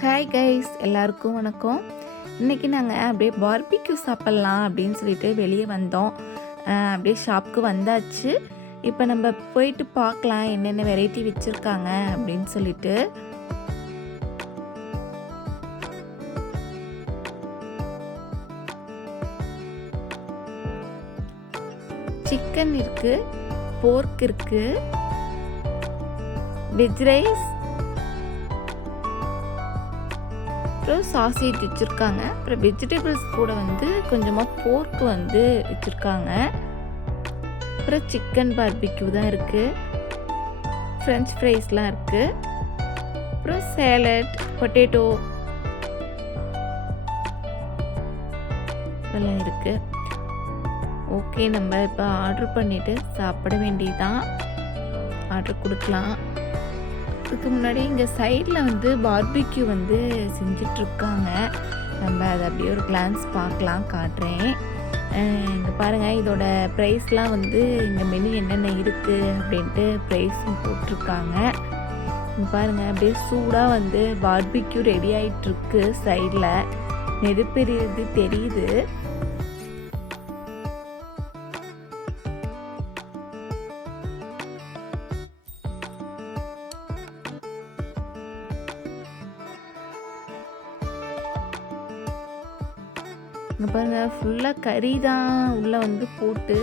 Hi guys எல்லாருக்கும் வணக்கம். இன்றைக்கி நாங்கள் அப்படியே பார்பிக்யூ சாப்பிட்லாம் அப்படின்னு சொல்லிட்டு வெளியே வந்தோம். அப்படியே ஷாப்புக்கு வந்தாச்சு. இப்போ நம்ம போயிட்டு பார்க்கலாம் என்னென்ன வெரைட்டி வச்சுருக்காங்க அப்படின்னு சொல்லிட்டு. சிக்கன் இருக்குது போர்க் இருக்குது வெஜ் ரைஸ் அப்புறம் சாசேஜ் வச்சுருக்காங்க. அப்புறம் வெஜிடபிள்ஸ் கூட வந்து கொஞ்சமாக போர்க் வந்து வச்சுருக்காங்க. அப்புறம் சிக்கன் பார்பிக்யூ தான் இருக்குது ஃப்ரெஞ்ச் ஃப்ரைஸ்லாம் இருக்குது அப்புறம் சேலட் பொட்டேட்டோ இதெல்லாம் இருக்குது ஓகே நம்ம இப்போ ஆர்டர் பண்ணிவிட்டு சாப்பிட வேண்டியதுதான். ஆர்டர் கொடுக்கலாம். இதுக்கு முன்னாடி இங்கே சைடில் வந்து பார்பிக்யூ வந்து செஞ்சிட்ருக்காங்க. நம்ம அதை அப்படியே ஒரு கிளான்ஸ் பார்க்கலாம் காட்டுறேன். இங்கே பாருங்கள் இதோட ப்ரைஸ்லாம் வந்து இங்கே மெனு என்னென்ன இருக்குது அப்படின்ட்டு ப்ரைஸும் போட்டிருக்காங்க. இங்கே பாருங்கள் அப்படியே சூடாக வந்து பார்பிக்யூ ரெடி ஆகிட்டுருக்கு சைடில் நெருப்பெரியது தெரியுது. ஃபுல்லாக கறி தான் உள்ளே வந்து போட்டு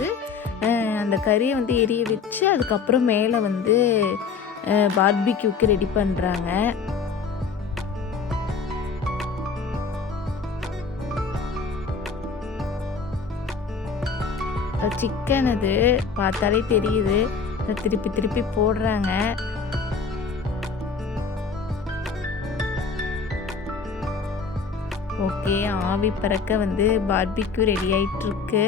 அந்த கறியை வந்து எரிய வச்சு அதுக்கப்புறம் மேலே வந்து பார்பிக்யூக்கு ரெடி பண்ணுறாங்க சிக்கன் அது பார்த்தாலே தெரியுது. அதை திருப்பி திருப்பி போடுறாங்க. ஓகே ஆவி பறக்க வந்து பார்பிக்யூ ரெடி ஆகிட்டுருக்கு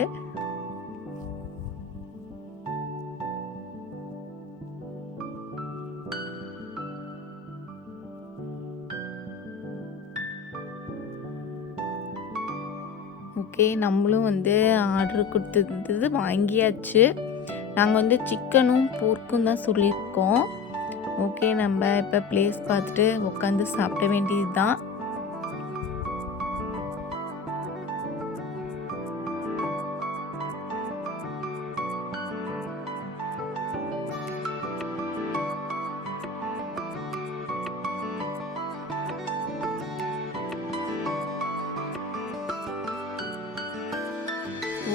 ஓகே நம்மளும் வந்து ஆர்டர் கொடுத்துருந்தது வாங்கியாச்சு. நாங்கள் வந்து சிக்கனும் போர்க்கும் தான் சொல்லியிருக்கோம். ஓகே நம்ம இப்போ ப்ளேஸ் பார்த்துட்டு உட்காந்து சாப்பிட வேண்டியது தான்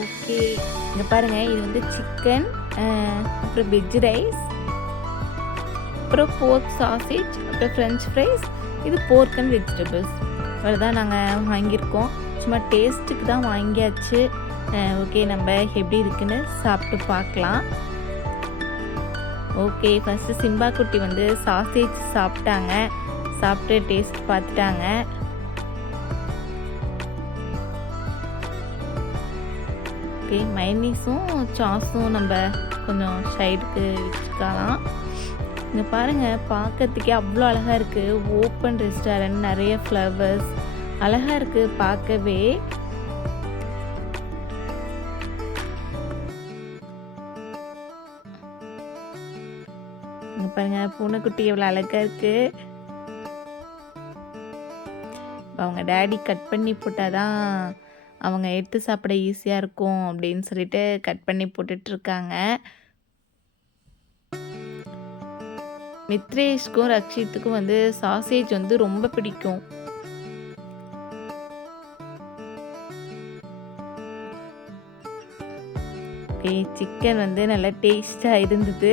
ஓகே. இங்கே பாருங்கள் இது வந்து சிக்கன் அப்புறம் வெஜ் ரைஸ் அப்புறம் போர்க் சாசேஜ் அப்புறம் ஃப்ரெஞ்ச் ஃப்ரைஸ் இது போர்க் அண்ட் வெஜிடபிள்ஸ் அவ்வளோதான் நாங்கள் வாங்கியிருக்கோம். சும்மா டேஸ்ட்டுக்கு தான் வாங்கியாச்சு. ஓகே நம்ம எப்படி இருக்குன்னு சாப்பிட்டு பார்க்கலாம். ஓகே ஃபஸ்ட்டு சிம்பா குட்டி வந்து சாசேஜ் சாப்பிட்டாங்க. சாப்பிட்டு டேஸ்ட் பார்த்துட்டாங்க. ஓகே மைனீஸும் சாஸும் நம்ம கொஞ்சம் சைடுக்கு வச்சுக்கலாம். இங்கே பாருங்கள் பார்க்கறதுக்கே அவ்வளோ அழகாக இருக்குது ஓப்பன் ரெஸ்டாரண்ட் நிறைய ஃப்ளவர்ஸ் அழகாக இருக்குது பார்க்கவே இங்கே பாருங்கள் பூனைக்குட்டி எவ்வளோ அழகாக இருக்குது அவங்க டேடி கட் பண்ணி போட்டால் தான் அவங்க எடுத்து சாப்பிட ஈஸியாக இருக்கும் அப்படின்னு சொல்லிட்டு கட் பண்ணி போட்டுட்ருக்காங்க. மித்ரேஷ்க்கும் ரக்ஷித்துக்கும் வந்து சாசேஜ் வந்து ரொம்ப பிடிக்கும். சிக்கன் வந்து நல்லா டேஸ்டாக இருந்தது.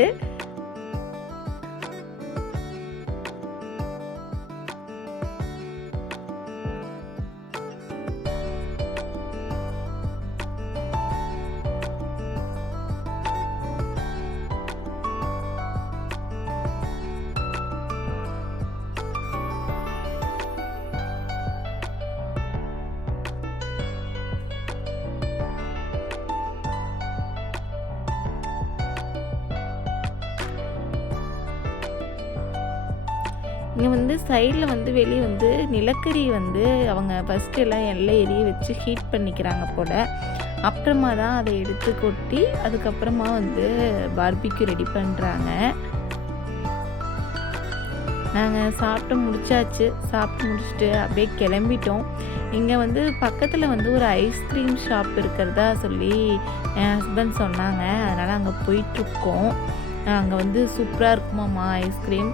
இங்கே வந்து சைடில் வந்து வெளியே வந்து நிலக்கரி வந்து அவங்க ஃபஸ்ட்டு எல்லாம் எல்லாம் எரிய வச்சு ஹீட் பண்ணிக்கிறாங்க போல். அப்புறமா தான் அதை எடுத்து கொட்டி அதுக்கப்புறமா வந்து பார்பிக்கு ரெடி பண்ணுறாங்க நாங்கள் சாப்பிட்டு முடிச்சாச்சு. சாப்பிட்டு முடிச்சுட்டு அப்படியே கிளம்பிட்டோம். இங்கே வந்து பக்கத்தில் வந்து ஒரு ஐஸ்கிரீம் ஷாப் இருக்கிறதா சொல்லி என் ஹஸ்பண்ட் சொன்னாங்க. அதனால் அங்கே போயிட்டுருக்கோம் அங்கே வந்து சூப்பராக இருக்குமாம்மா ஐஸ்கிரீம்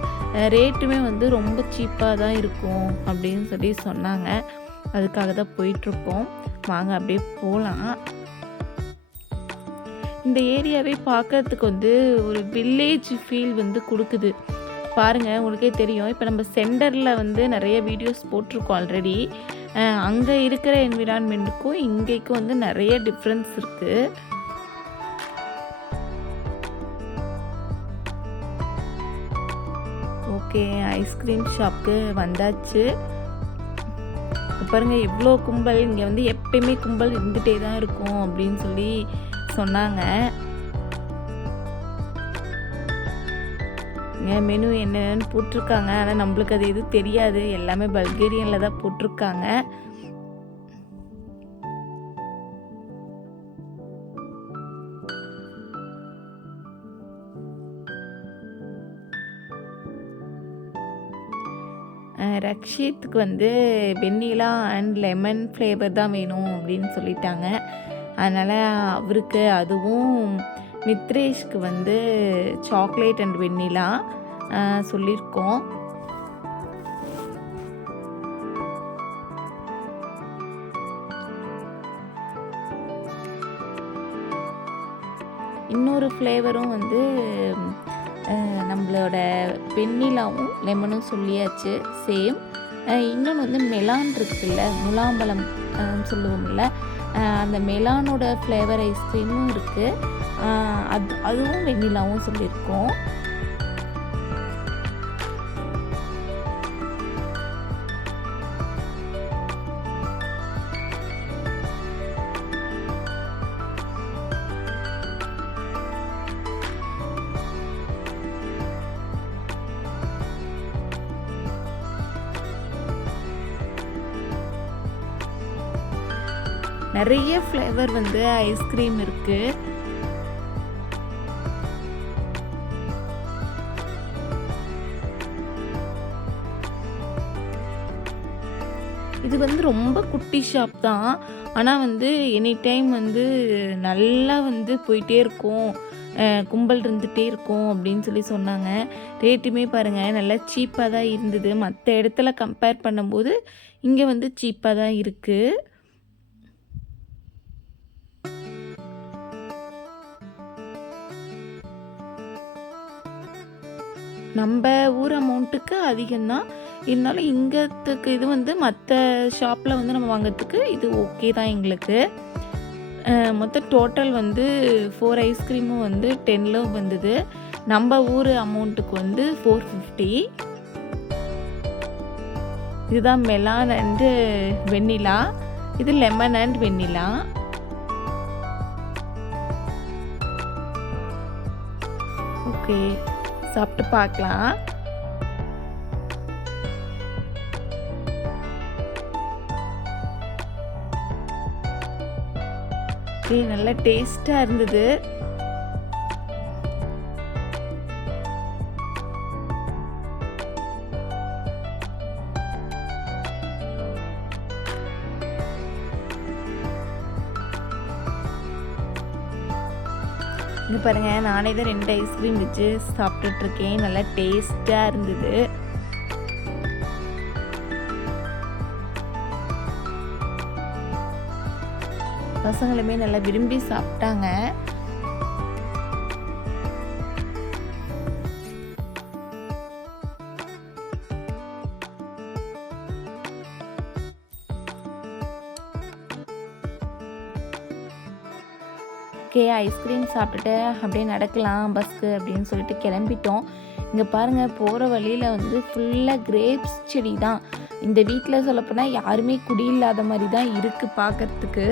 ரேட்டுமே வந்து ரொம்ப சீப்பாக தான் இருக்கும் அப்படின்னு சொல்லி சொன்னாங்க. அதுக்காக தான் போயிட்டுருக்கோம். வாங்க அப்படியே போகலாம் இந்த ஏரியாவே பார்க்கறதுக்கு வந்து ஒரு வில்லேஜ் ஃபீல் வந்து கொடுக்குது. பாருங்கள் உங்களுக்கே தெரியும். இப்போ நம்ம சென்டரில் வந்து நிறைய வீடியோஸ் போட்டிருக்கோம் ஆல்ரெடி அங்கே இருக்கிற என்விரான்மெண்ட்டுக்கும் இங்கேக்கும் வந்து நிறைய டிஃப்ரென்ஸ் இருக்குது ஓகே ஐஸ்கிரீம் ஷாப்க்கு வந்தாச்சு. பாருங்க எவ்வளோ கும்பல் இங்கே வந்து எப்பயுமே கும்பல் இருந்துகிட்டே தான் இருக்கும் அப்படின்னு சொல்லி சொன்னாங்க. மெனு என்னன்னு போட்டிருக்காங்க. ஆனால் நம்மளுக்கு அது எதுவும் தெரியாது. எல்லாமே பல்கேரியனில் தான் போட்டிருக்காங்க. ரக்ஷித்துக்கு வந்து வெண்ணிலா அண்ட் லெமன் ஃப்ளேவர் தான் வேணும் அப்படின்னு சொல்லிட்டாங்க. அதனால் அவருக்கு அதுவும் மித்ரேஷ்க்கு வந்து சாக்லேட் அண்ட் வெண்ணிலா சொல்லியிருக்கோம். இன்னொரு ஃப்ளேவரும் வந்து நம்மளோட வெண்ணிலாவும் லெமனும் சொல்லியாச்சு. சேம் இன்னொன்று வந்து மெலான் இருக்குல்ல முலாம்பழம் சொல்லுவோம்ல. அந்த மெலானோட ஃப்ளேவர் ஐஸ்கிரீமும் இருக்குது அது அதுவும் வெண்ணிலாவும் சொல்லியிருக்கோம். நிறைய ஃப்ளேவர் வந்து ஐஸ்கிரீம் இருக்குது இது வந்து ரொம்ப குட்டி ஷாப் தான். ஆனால் வந்து எனி டைம் வந்து நல்லா வந்து போயிட்டே இருக்கும். கும்பல் இருந்துகிட்டே இருக்கும் அப்படின்னு சொல்லி சொன்னாங்க. ரேட்டுமே பாருங்கள் நல்லா சீப்பாக தான் இருந்தது. மற்ற இடத்துல கம்பேர் பண்ணும்போது இங்கே வந்து சீப்பாக தான் இருக்குது நம்ம ஊர் அமௌண்ட்டுக்கு அதிகம்தான். இருந்தாலும் இங்கத்துக்கு இது வந்து மற்ற ஷாப்பில் வந்து நம்ம வாங்கிறதுக்கு இது ஓகே தான் எங்களுக்கு. மொத்தம் டோட்டல் வந்து ஃபோர் ஐஸ்கிரீமும் வந்து டென்னில் வந்தது. நம்ம ஊர் அமௌண்ட்டுக்கு வந்து ஃபோர் ஃபிஃப்டி இதுதான் மெலான் அண்டு வெண்ணிலா இது லெமன் அண்ட் வெண்ணிலா ஓகே சாப்பிட்டு பார்க்கலாம். நல்ல டேஸ்டாக இருந்தது. இங்கே பாருங்கள் நானே தான் ரெண்டு ஐஸ்கிரீம் வச்சு சாப்பிட்டுட்ருக்கேன். நல்லா டேஸ்ட்டாக இருந்தது. பசங்களுமே நல்லா விரும்பி சாப்பிட்டாங்க. ஓகே ஐஸ்கிரீம் சாப்பிட்டுட்டு அப்படியே நடக்கலாம் பஸ்க்கு அப்படின்னு சொல்லிட்டு கிளம்பிட்டோம். இங்கே பாருங்கள் போகிற வழியில் வந்து ஃபுல்லாக கிரேப்ஸ் செடி தான் இந்த வீட்டில் சொல்லப்போனால் யாருமே குடியில்லாத மாதிரி தான் இருக்குது பார்க்குறதுக்கு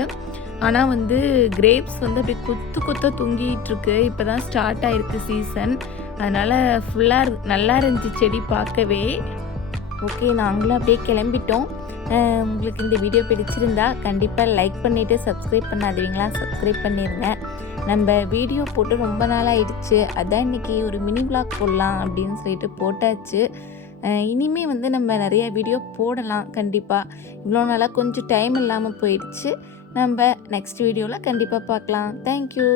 ஆனால் வந்து கிரேப்ஸ் வந்து அப்படியே கொத்து கொத்த தொங்கிகிட்ருக்கு இப்போ தான் ஸ்டார்ட் ஆகிருக்கு சீசன் அதனால் ஃபுல்லாக நல்லா இருந்துச்சு செடி பார்க்கவே. ஓகே நாங்களும் அப்படியே கிளம்பிட்டோம். உங்களுக்கு இந்த வீடியோ பிடிச்சிருந்தா கண்டிப்பாக லைக் பண்ணிவிட்டு சப்ஸ்கிரைப் பண்ணாதீங்களா? சப்ஸ்கிரைப் பண்ணிடுங்க நம்ம வீடியோ போட்டு ரொம்ப நாள் ஆயிடுச்சு அதான் இன்றைக்கி ஒரு மினி விளாக் போடலாம் அப்படின்னு சொல்லிட்டு போட்டாச்சு. இனிமே வந்து நம்ம நிறைய வீடியோ போடலாம் கண்டிப்பாக இவ்வளோ நாளாக கொஞ்சம் டைம் இல்லாமல் போயிடுச்சு. நம்ம நெக்ஸ்ட் வீடியோவில் கண்டிப்பாக பார்க்கலாம். தேங்க்யூ